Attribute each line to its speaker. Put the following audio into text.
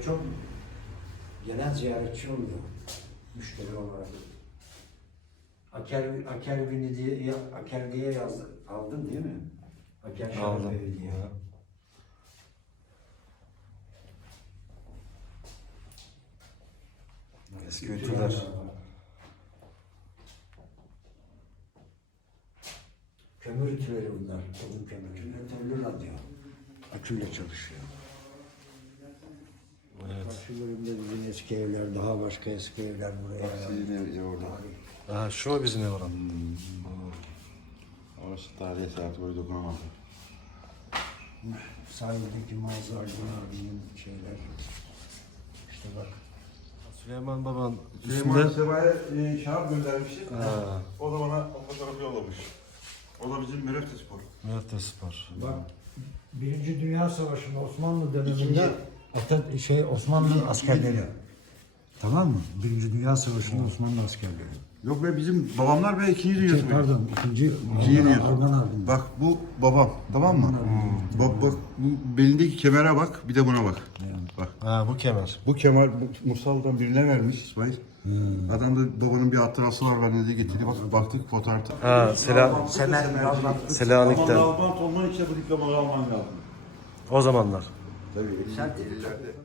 Speaker 1: çok gelen ziyaretçi oluyor. Müşteri olarak. Akervini diye, Aker diye yazdı. Aldın değil mi? Aker
Speaker 2: Aldım.
Speaker 1: Şarköy'ü diye.
Speaker 2: Eski ütüler.
Speaker 1: Kömür ütüleri bunlar. Odun kömürü. Jeneratörlü radyo. Aküyle çalışıyor.
Speaker 2: Evet.
Speaker 1: Şu bölümde bizim eski evler, daha başka eski evler buraya.
Speaker 3: Sizin ev orada.
Speaker 2: Ha, şu mu bizim ev oran?
Speaker 3: Orası tarihi saat oraya dokunamaz.
Speaker 1: Sahildeki mağaza abinin şeyler. İşte bak.
Speaker 2: Süleyman baban
Speaker 3: Süleyman
Speaker 2: üstünde...
Speaker 3: Seba'ya şarap göndermişti.
Speaker 2: Ha,
Speaker 3: O da bana o fotoğrafı yollamış. O da bizim Mürefte Spor.
Speaker 2: Mürte Spor.
Speaker 1: Bak, Birinci Dünya Savaşı'nda Osmanlı döneminde
Speaker 3: İkinci.
Speaker 1: Osmanlı askerleri. Tamam mı? Birinci Dünya Savaşı'nda Osmanlı askerleri.
Speaker 3: Yok be bizim babamlar be ikinci dünya savaşı.
Speaker 1: Pardon, ikinci
Speaker 3: dünya.
Speaker 1: Alman Harbi'nde.
Speaker 3: Bak bu babam tamam mı? Bak bu belindeki kemere bak bir de buna bak. Bak.
Speaker 2: Ha, bu kemer.
Speaker 3: Bu kemer Musal'dan birine vermiş İsmail. Adam da babanın bir hatırası var bende de getirdi. Bak baktık fotoğrafta.
Speaker 2: Ha, Selanik'ten.
Speaker 3: Alman olman için bu diplomayı alman lazım.
Speaker 2: O zamanlar.
Speaker 3: Tabii 50'lerde.